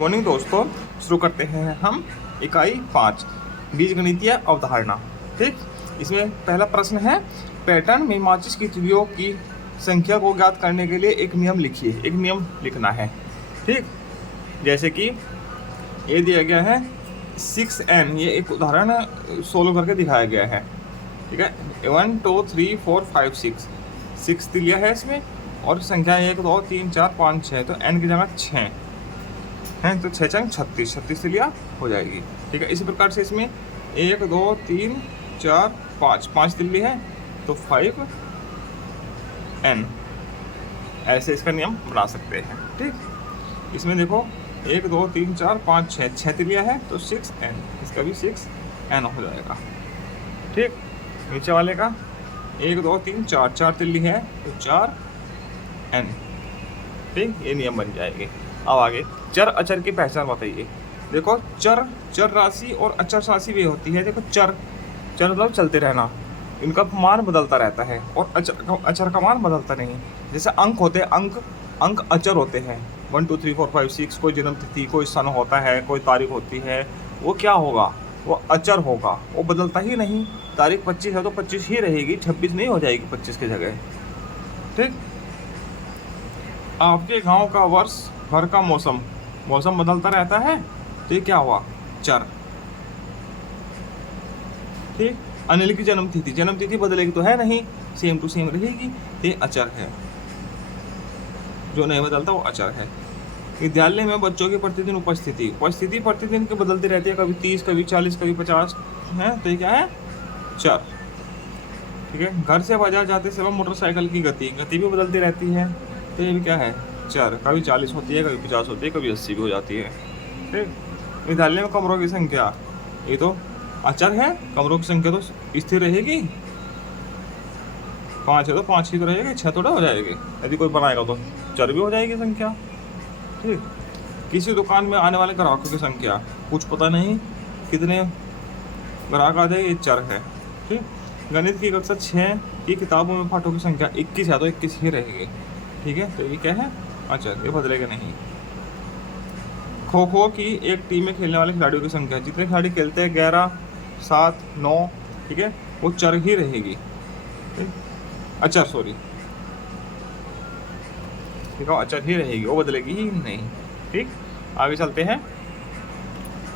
Morning दोस्तों, शुरू करते हैं हम इकाई 5 बीजगणितीय अवधारणा। ठीक, इसमें पहला प्रश्न है, पैटर्न में माचिस की तीलियों की संख्या को ज्ञात करने के लिए एक नियम लिखिए। एक नियम लिखना है। ठीक, जैसे कि ये दिया गया है 6n, ये एक उदाहरण सोल्व करके दिखाया गया है। ठीक है, 1 2 3 4 5 6 तीलिया है इसमें, और संख्या 1 2 3 4 5 6, तो n की जगह 6 हैं, तो 6 चंग 36 तीलिया हो जाएगी। ठीक है, इसी प्रकार से इसमें 1 2 3 4 5 तीली है, तो 5n, ऐसे इसका नियम बना सकते हैं। ठीक, इसमें देखो 1 2 3 4 5 6 तीलिया है, तो 6n, इसका भी 6n हो जाएगा। ठीक, नीचे वाले का 1 2 3 4 तीली है, तो 4n। ठीक, ये नियम बन जाएंगे। अब आगे चर अचर की पहचान बताइए। देखो, चर राशि और अचर राशि भी होती है। देखो, चर मतलब चलते रहना, इनका मान बदलता रहता है, और अचर का मान बदलता नहीं। जैसे अंक होते हैं, अंक अचर होते हैं। 1 2 3 4 5 6, कोई जन्म तिथि, कोई सन होता है, कोई तारीख होती है, वो क्या होगा? वो अचर होगा, वो बदलता ही नहीं। तारीख 25 है तो 25 ही रहेगी, 26 नहीं हो जाएगी 25 की जगह। ठीक, आपके गांव का वर्ष भर का मौसम बदलता रहता है, तो ये क्या हुआ? चर। ठीक, अनिल की जन्म तिथि बदलेगी तो है नहीं, सेम टू सेम रहेगी, ये अचर है। जो नहीं बदलता वो अचर है। विद्यालय में बच्चों की प्रतिदिन उपस्थिति प्रतिदिन की बदलती रहती है, कभी 30, कभी 40, कभी 50 है, तो ये क्या है? चर। ठीक है, घर से बाजार जाते समय मोटरसाइकिल की गति भी बदलती रहती है, तो ये भी क्या है? चर। कभी 40 होती है, कभी 50 होती है, कभी 80 भी हो जाती है। ठीक, विद्यालय में कमरों की संख्या, ये तो अचर है। कमरों की संख्या तो स्थिर रहेगी, 5 है तो 5 ही तो रहेगी, 6 थोड़ा हो जाएगी। यदि कोई बनाएगा तो चर भी हो जाएगी संख्या। ठीक, किसी दुकान में आने वाले ग्राहकों की संख्या, कुछ पता नहीं कितने ग्राहक आ जाए, ये चर है। ठीक, गणित की कक्षा 6 की किताबों में पाठों की संख्या 21 है, तो 21 ही रहेगी। ठीक है, तो ये क्या है? अच्छा, ये बदलेगा नहीं। खो खो की एक टीम में खेलने वाले खिलाड़ियों की संख्या, जितने खिलाड़ी खेलते हैं 11 7 9, ठीक है, वो चर ही रहेगी। अच्छा सॉरी, ठीक है, अचर ही रहेगी, वो बदलेगी ही नहीं। ठीक, आगे चलते हैं।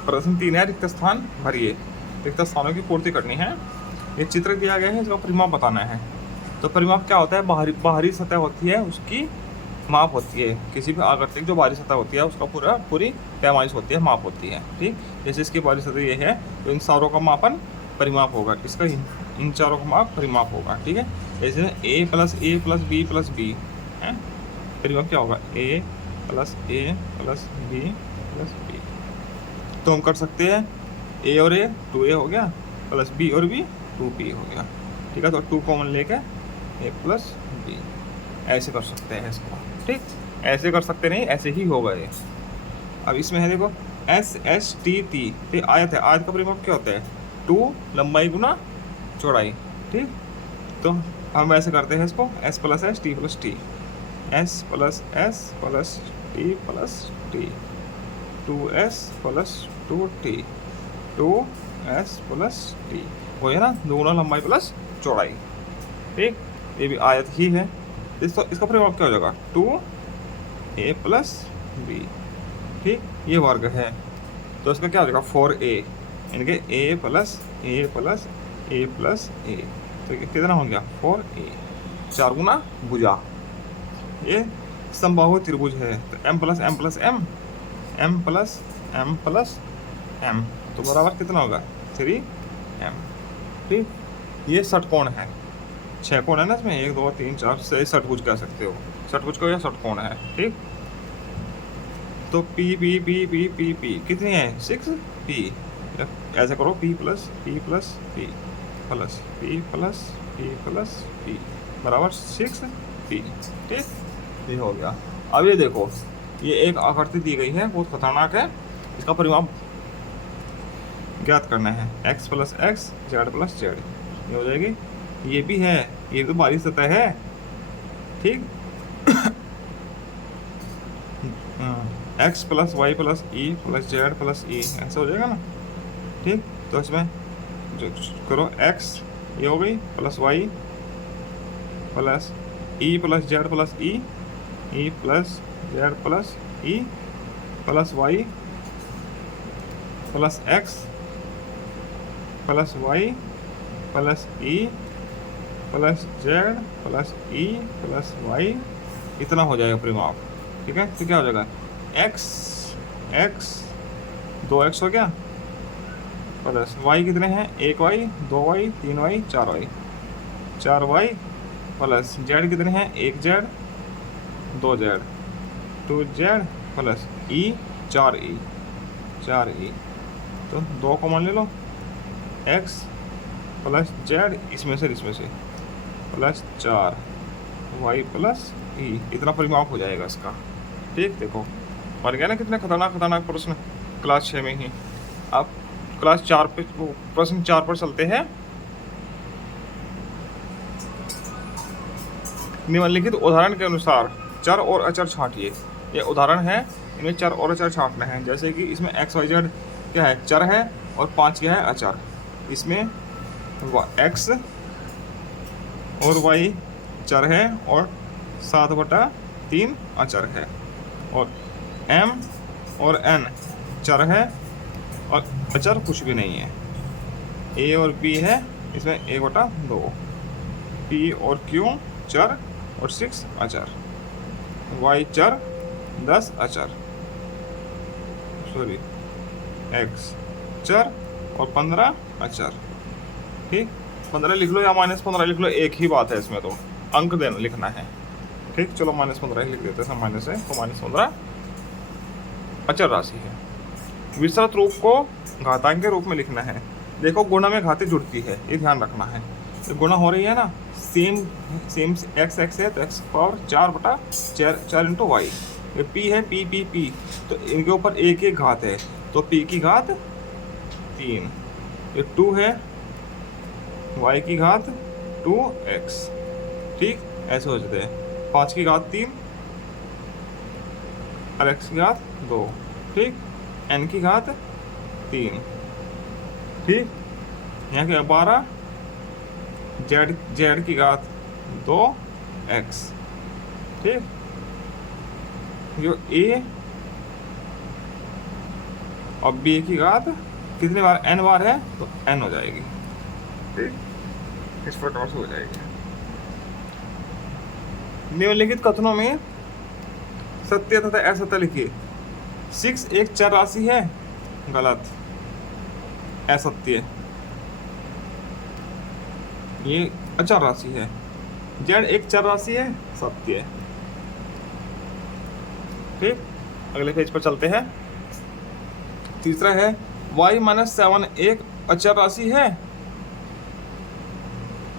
प्रश्न 3 है, रिक्त स्थान भरिए। रिक्त स्थानों की पूर्ति करनी है। ये चित्र दिया गया है, इसका परिमाप बताना है। तो परिमाप क्या होता है? बाहरी सतह होती है, उसकी माप होती है। किसी भी आकृति की जो बाहरी सतह होती है, उसका पूरी पैमाइश होती है, माप होती है। ठीक, जैसे इसकी बाहरी सतह ये है, तो इन सारों का मापन परिमाप होगा, इसका इन चारों का माप परिमाप होगा। ठीक है, जैसे a + a + b + b है, परिमाप क्या होगा? a + a + b + b। तो हम कर सकते हैं a और a 2a हो गया, प्लस b और b 2b हो गया। ठीक है, तो 2 कॉमन लेके a + b, ऐसे कर सकते हैं इसको। ठीक, ऐसे कर सकते नहीं, ऐसे ही होगा ये। अब इसमें है, देखो, SSTT, ये आयत है। आयत का परिमाप क्या होता है? 2 लंबाई गुना चौड़ाई। ठीक, तो हम ऐसे करते हैं इसको, S + S T + T, S + S + T + T, 2S + 2T, 2S + T, वो है ना, दोगुना लंबाई प्लस चौड़ाई। ठीक, ये भी आयत ही है। इसका परिमाप क्या हो जाएगा? 2a + b। ठीक, ये वर्ग है, तो इसका क्या हो जाएगा? 4a, यानी कि a + a + a + a, तो ये कितना हो गया? 4a। 4 गुना भुजा, ये समबाहु त्रिभुज है, तो m + m + m, m + m + m, तो बराबर कितना होगा? 3m। ठीक, ये षटकोण है। 6 कोण है ना इसमें, 1 2 3 4 से षटभुज कह सकते हो, षटभुज को या षटकोण है। ठीक, तो p p p p p p कितनी है? 6p। ऐसे करो, p + p + p plus p + p + p बराबर 6p। ठीक, ये हो गया। अब ये देखो, ये एक आकृति दी गई है, बहुत खतरनाक है। इसका परिमाप ज्ञात करना है। x + x, z + z, ये हो जाएगी। ये भी है, ये तो बाहरी सतह है। ठीक X plus Y plus E plus Z plus E, ऐसा हो जाएगा ना। ठीक, तो इसमें जो करो एक्स ये हो गई plus Y plus E plus Z plus E plus Z plus E plus Y plus X plus Y plus E plus Z plus E plus Y, इतना हो जाएगा परिमाप। ठीक है, तो क्या हो जाएगा एक्स एक्स 2x हो गया प्लस वाई कितने हैं 1y 2y 3y 4y 4y plus Z कितने हैं 1z 2z 2z प्लस ई 4e 4e, तो 2 कॉमन ले लो x प्लस जेड इसमें से प्लस 4y प्लस ई, इतना परिमाप हो जाएगा इसका। ठीक, देखो बन गया ना कितने खतरनाक प्रश्न क्लास 6 में ही। अब क्लास 4 पे प्रश्न 4 पर चलते हैं। निम्नलिखित उदाहरण के अनुसार चर और अचर छांटिए। ये उदाहरण है, इनमें चर और अचर छांटना है। जैसे कि इसमें एक्स वाई जेड क्या है चर है और 5 क्या है अचर। इसमें एक्स और वाई चर है और 7/3 अचर है, और m और n चर है और अचर कुछ भी नहीं है। a और b है, इसमें 1/2, p और q चर और 6 अचर, y चर 10 अचर, सॉरी x चर और 15 अचर। ठीक, 15 लिख लो या -15 लिख लो, एक ही बात है इसमें, तो अंक देना लिखना है। ठीक, चलो -15 ही लिख देते हैं, माइनस है तो -15 अचर राशि है। विस्तृत रूप को घातांक के रूप में लिखना है। देखो गुणा में घाती जुड़ती है, ये ध्यान रखना है। तो गुणा हो रही है ना, सेम एक्स है तो x पावर 4/4 इंटू वाई। ये p है p, तो इनके ऊपर एक एक घात है, तो p की घात 3। ये 2 है, y की घात 2x। ठीक, ऐसे हो जाते हैं। 5 की घात 3 और x की घात 2। ठीक, n की घात 3। ठीक, यहाँ क्या 12, z की घात 2x। ठीक, जो a और b की घात कितने बार n बार है तो n हो जाएगी। ठीक, इस प्रकार से हो जाएगी। निम्नलिखित कथनों में सत्य तथा असत्य लिखिए। 6 एक चर राशि है, गलत, असत्य। ये अचर राशि है। z एक चर राशि है, सत्य। ठीक, अगले पेज पर चलते हैं। तीसरा है y-7 एक अचर राशि है।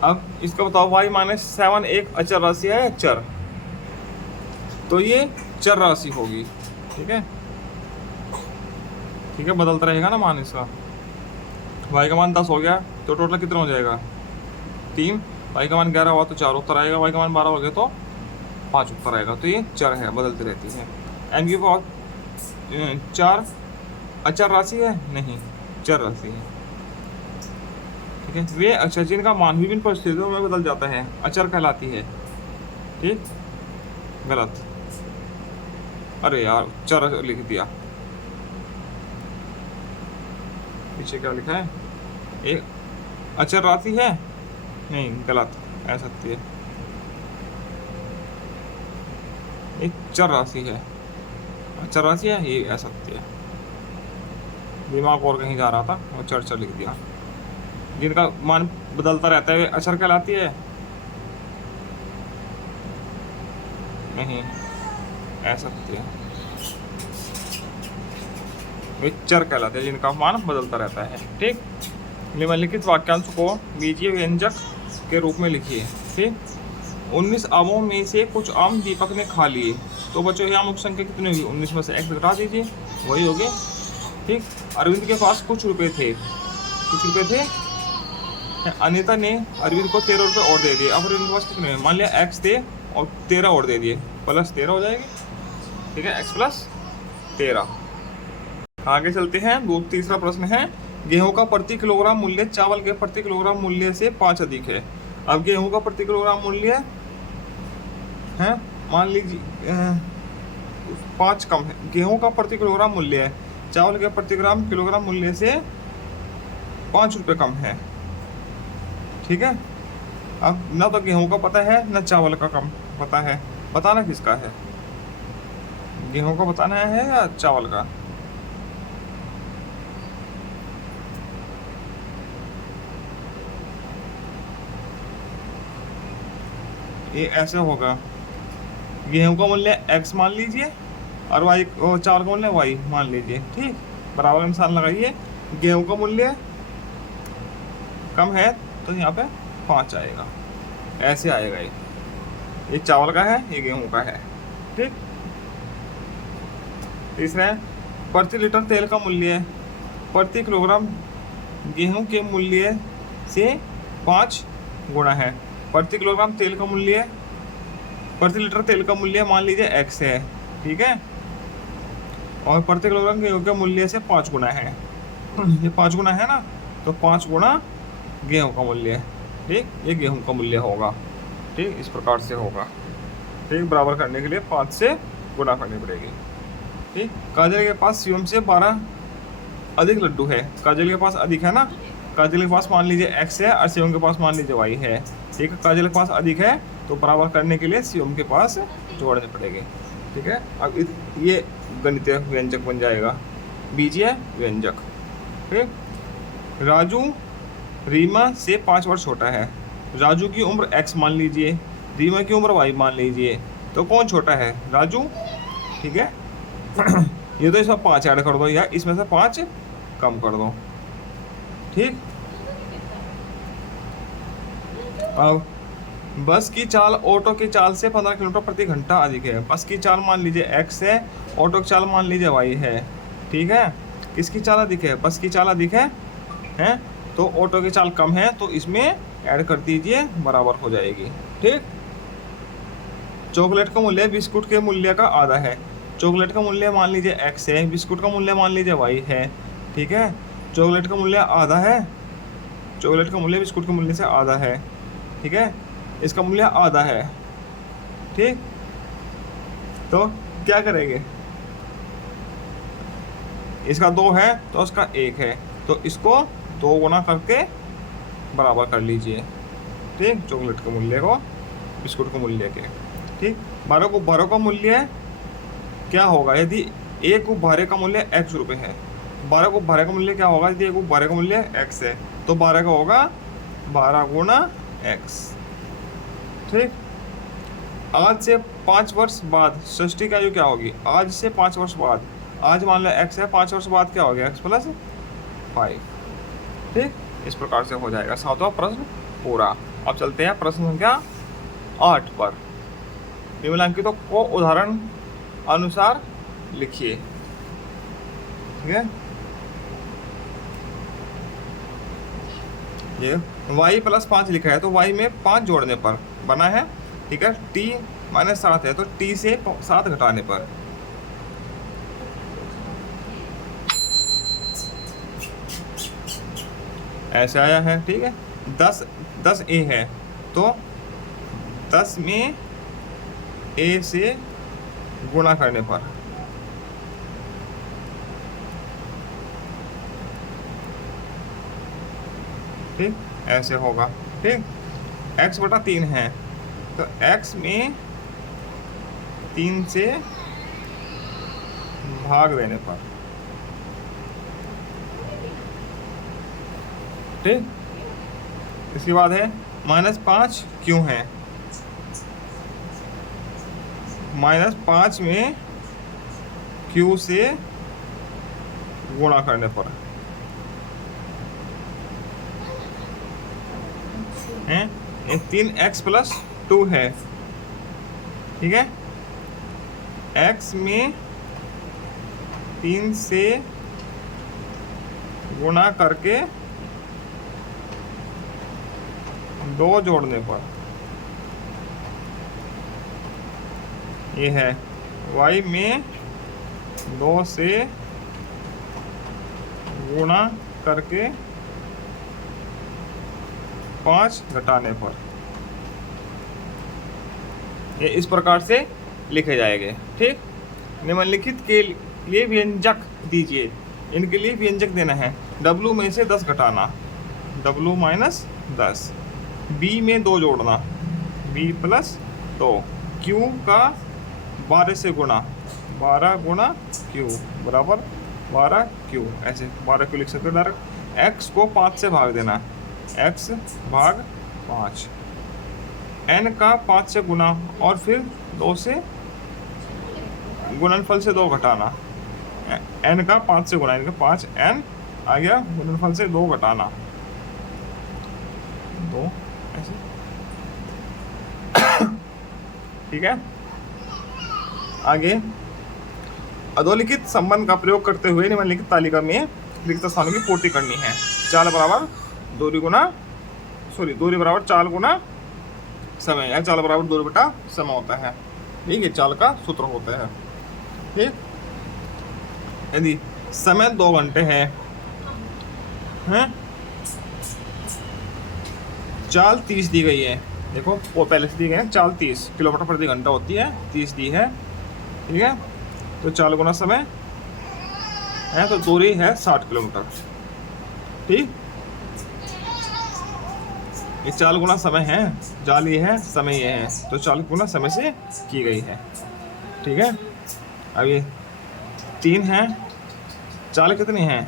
अब इसका बताओ y-7 एक अचर राशि है, चर, तो ये चर राशि होगी। ठीक है, ठीक है, बदलता रहेगा ना मान इसका। y का मान 10 हो गया तो टोटल कितना हो जाएगा 3, y का मान 11 हुआ तो 4 उत्तर आएगा, y का मान 12 हो गया तो 5 उत्तर आएगा। तो ये चर है, बदलती रहती है। n की पावर 4 अचर राशि है, नहीं चर राशि है। ठीक है, वे अचर जिनका मान विभिन्न परिस्थितियों में बदल जाता है अचर कहलाती है। ठीक, गलत, अरे यार चर लिख दिया, पीछे क्या लिखा है, एक अचर राशि है, नहीं गलत, ऐसा है, एक चर राशि है, अचर राशि है, ये ऐसा है। दिमाग और कहीं जा रहा था और चर लिख दिया। जिनका मान बदलता रहता है अचर कहलाती है, नहीं ऐसा है, वे चर कहलाते हैं जिनका मान बदलता रहता है। ठीक, निम्नलिखित वाक्यांश को बीजीय व्यंजक के रूप में लिखिए। ठीक, 19 आमों में से कुछ आम दीपक ने खा लिए, तो बच्चों ये आमों की संख्या कितनी होगी, 19 में से x घटा दीजिए, वही हो गए। ठीक, अरविंद के पास कुछ रुपए थे, अनीता ने अरविंद को 13 रुपये और दे दिए। अब अरविंद के पास कितने, मान लिया x थे और 13 और दे दिए, +13 हो जाएगी। ठीक है, x + 13। आगे चलते हैं, तीसरा प्रश्न है, गेहूं का प्रति किलोग्राम मूल्य चावल के प्रति किलोग्राम मूल्य से 5 अधिक है। अब गेहूं का प्रति किलोग्राम मूल्य है, मान लीजिए 5 कम है। गेहूं का प्रति किलोग्राम मूल्य है, चावल के प्रति किलोग्राम मूल्य से 5 रुपये कम है। ठीक है, अब ना तो गेहूं का पता है ना चावल का कम पता है, बताना किसका है, गेहूं का बताना है या चावल का। ये ऐसे होगा, गेहूं का मूल्य x मान लीजिए और y और चावल का मूल्य y मान लीजिए। ठीक, बराबर का निशान लगाइए। गेहूं का मूल्य कम है तो यहाँ पे 5 आएगा, ऐसे आएगा। ये चावल का है, ये गेहूं का है। ठीक, तीसरा है, प्रति लीटर तेल का मूल्य प्रति किलोग्राम गेहूं के मूल्य से 5 गुना है। प्रति किलोग्राम तेल का मूल्य, प्रति लीटर तेल का मूल्य मान लीजिए x है। ठीक है, और प्रति किलोग्राम गेहूं के मूल्य से 5 गुना है। ये 5 गुना है ना, तो 5 गुना गेहूं का मूल्य। ठीक, ये गेहूं का मूल्य होगा। ठीक, इस प्रकार से होगा। ठीक, बराबर करने के लिए 5 से गुना करनी पड़ेगी। ठीक, काजल के पास शिवम से 12 अधिक लड्डू है। काजल के पास अधिक है ना, काजल के पास मान लीजिए x है और शिवम के पास मान लीजिए y है। ठीक है, काजल के पास अधिक है तो बराबर करने के लिए शिवम के पास जोड़ने पड़ेंगे। ठीक है, अब ये गणितीय व्यंजक बन जाएगा, बीजीय व्यंजक। ठीक, राजू रीमा से 5 वर्ष छोटा है। राजू की उम्र x मान लीजिए, रीमा की उम्र y मान लीजिए, तो कौन छोटा है, राजू। ठीक है, ये तो इसमें 5 ऐड कर दो या इसमें से 5 कम कर दो। ठीक, अब बस की चाल ऑटो की चाल से 15 किलोमीटर प्रति घंटा अधिक है। बस की चाल मान लीजिए x है, ऑटो की चाल मान लीजिए y है। ठीक है, किसकी चाल अधिक है, बस की चाल अधिक है, तो ऑटो की चाल कम है, तो इसमें ऐड कर दीजिए, बराबर हो जाएगी। ठीक, चॉकलेट का मूल्य बिस्कुट के मूल्य का आधा है। चॉकलेट का मूल्य मान लीजिए x है, बिस्कुट का मूल्य मान लीजिए y है। ठीक है, चॉकलेट का मूल्य आधा है, चॉकलेट का मूल्य बिस्कुट के मूल्य से आधा है। ठीक है, इसका मूल्य आधा है। ठीक, तो क्या करेंगे, इसका 2 है तो उसका 1 है, तो इसको 2 गुना करके बराबर कर लीजिए। ठीक, चॉकलेट के मूल्य को बिस्कुट के मूल्य के। ठीक, 12 गुब्बारों का मूल्य क्या होगा यदि एक गुब्बारे का मूल्य x रुपये है। 12 गुब्बारे का मूल्य क्या होगा यदि एक गुब्बारे का मूल्य x है, तो 12 का होगा 12 गुना x। ठीक, आज से 5 वर्ष बाद षष्ठी की आयु क्या होगी, आज से 5 वर्ष बाद, आज मान लो x है, 5 वर्ष बाद क्या हो गया x प्लस 5। ठीक, इस प्रकार से हो जाएगा 7वां प्रश्न पूरा। अब चलते हैं प्रश्न संख्या 8 पर। निम्नलिखितों को उदाहरण अनुसार लिखिए। ठीक है, ये y प्लस 5 लिखा है, तो y में 5 जोड़ने पर बना है। ठीक है, t माइनस 7 है, तो t से 7 घटाने पर ऐसे आया है। ठीक है, 10 a है, तो 10 में a से गुणा करने पर ठीक ऐसे होगा। ठीक, x बटा 3 है, तो x में 3 से भाग देने पर। ठीक, इसके बाद है -5 क्यों है, -5 में q से गुणा करने पर है। 3x प्लस 2 है। ठीक है, x में 3 से गुणा करके 2 जोड़ने पर ये है। y में 2 से गुणा करके 5 घटाने पर, ये इस प्रकार से लिखे जाएंगे। ठीक, निम्नलिखित के लिए व्यंजक दीजिए। इनके लिए व्यंजक देना है। W में से 10 घटाना, W माइनस 10, B में 2 जोड़ना, B प्लस 2, Q का 12 से गुणा, 12 गुणा Q बराबर 12Q, ऐसे 12Q लिख सकते हो डायरेक्ट। X को 5 से भाग देना, X भाग 5, N का 5 से गुणा और फिर 2 से गुणनफल से 2 घटाना, N का 5 से गुणा, इनका 5 N आ गया, गुणनफल से 2 घटाना, 2 ऐसे। ठीक है, आगे अधोलिखित संबंध का प्रयोग करते हुए निम्नलिखित तालिका में रिक्त स्थानों की पूर्ति करनी है। चाल बराबर दूरी बराबर चाल गुना समय, या चाल बराबर दूरी बटा समय होता है। ठीक है, चाल का सूत्र होता है। ठीक, यदि समय 2 घंटे है, चाल 30 दी गई है, देखो वो पहले से दी गई है, चाल 30 किलोमीटर प्रति घंटा होती है, 30 दी है। ठीक है, तो चाल गुना समय है, तो दूरी है 60 किलोमीटर। ठीक, ये चाल गुना समय है, चाल ये है, समय ये है, तो चाल गुना समय से की गई है। ठीक है, अब ये 3 है, चाल कितनी है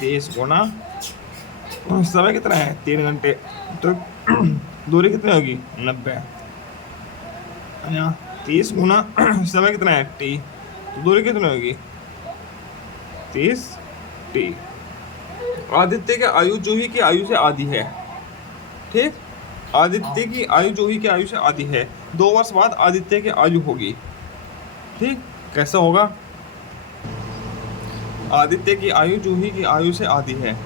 30 गुना समय कितना है 3 घंटे, तो दूरी कितनी होगी 90, यहाँ 30 गुना समय कितना है t, तो दूरी कितनी होगी 30t। आदित्य की आयु जूही की आयु से आधी है। ठीक, आदित्य की आयु जूही की आयु से आधी है, 2 वर्ष बाद आदित्य की आयु होगी। ठीक, कैसे होगा, आदित्य की आयु जूही की आयु से आधी है,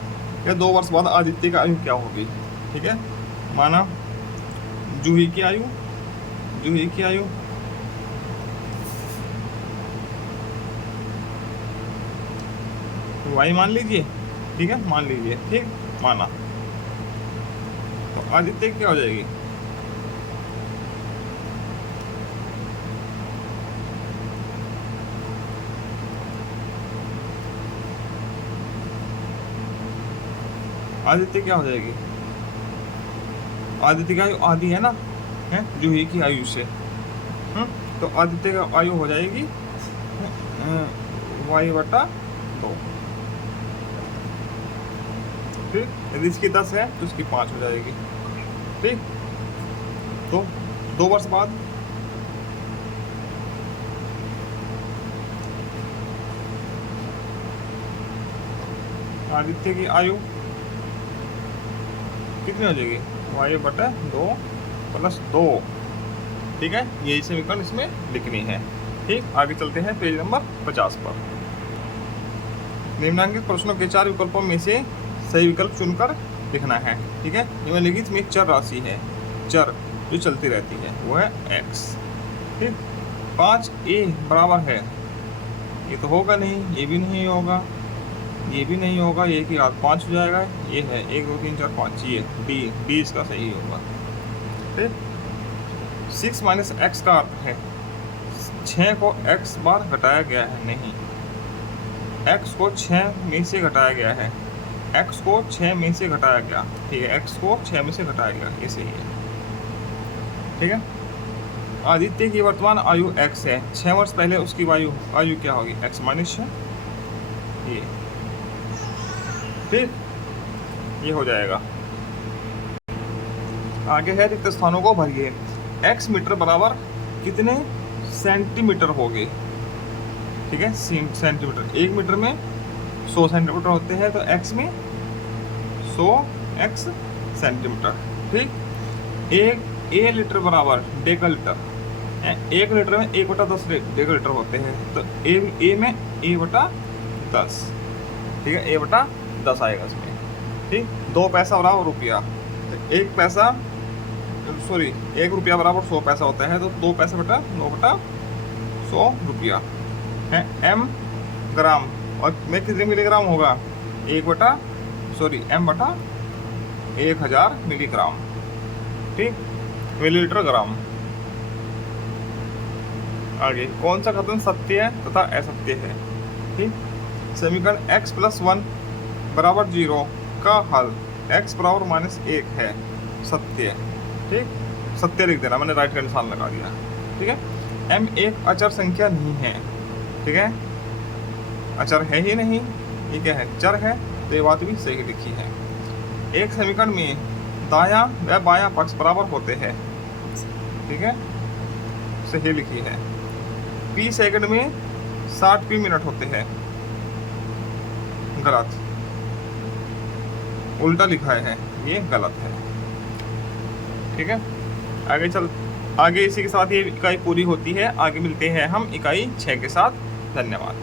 या 2 वर्ष बाद आदित्य की आयु क्या होगी। ठीक है, माना जूही की आयु y मान लीजिए। ठीक है, मान लीजिए। ठीक, माना, तो आदित्य क्या हो जाएगी, आदित्य क्या हो जाएगी, आदित्य की आयु आधी है ना, है जूही की आयु से। तो आदित्य की आयु हो जाएगी y/2। ठीक, यदि इसकी 10 है तो इसकी 5 हो जाएगी। ठीक, तो 2 वर्ष बाद आदित्य की आयु कितनी हो जाएगी, y/2 + 2। ठीक है, यही समीकरण इसमें लिखनी है। ठीक, आगे चलते हैं पेज नंबर 50 पर। निम्नलिखित प्रश्नों के 4 विकल्पों में से सही विकल्प चुनकर लिखना है। ठीक है, निम्नलिखित में एक चर राशि है, चर जो चलती रहती है, वो है x। ठीक, 5a बराबर है, ये तो होगा नहीं, ये भी नहीं होगा, ये भी नहीं होगा, ये की घात 5 हो जाएगा, ये है 1 2 3 4 5, ये डी इसका सही होगा। ठीक, 6 - x का अर्थ है 6 को x बार घटाया गया है, नहीं, x को 6 में से घटाया गया है, x को 6 में से घटाया गया। ठीक है, x को 6 में से घटाया गया, ये सही है। ठीक है, आदित्य की वर्तमान आयु x है, 6 वर्ष पहले उसकी आयु क्या होगी, x - 6, ये। ठीक, ये हो जाएगा। आगे है रिक्त स्थानों को भरिए। x मीटर बराबर कितने सेंटीमीटर होंगे। ठीक है, सेंटीमीटर, 1 मीटर में 100 सेंटीमीटर होते हैं, तो x में 100x सेंटीमीटर। ठीक, 1 लीटर बराबर डेकालीटर, 1 लीटर में 1/10 डेकालीटर होते हैं, तो a में a/10। ठीक है, a/10 आएगा इसमें। ठीक, 2 पैसा बराबर रुपया, 1 रुपया बराबर 100 पैसा होता है, तो 2 पैसा बटा 9/100 रुपया है। m ग्राम, और में कितने मिलीग्राम होगा, m बटा 1000 मिलीग्राम, ठीक, मिलीलीटर ग्राम। आगे कौन सा कथन सत्य है तथा असत्य है, ठीक। समीकरण x + 1 = 0 का हल x = -1 है, सत्य, ठीक, सत्य लिख देना, मैंने राइट का निशान लगा दिया, ठीक है। m एक अचर संख्या नहीं है, ठीक है, अचर है ही नहीं, ये क्या है, चर है, तो ये बात भी सही लिखी है। एक समीकरण में दायां व बायां पक्ष बराबर होते हैं, ठीक है, सही लिखी है। p सेकंड में 60p मिनट होते हैं, गलत, उल्टा लिखा है, ये गलत है, ठीक है। आगे इसी के साथ ये इकाई पूरी होती है। आगे मिलते हैं हम इकाई 6 के साथ। धन्यवाद।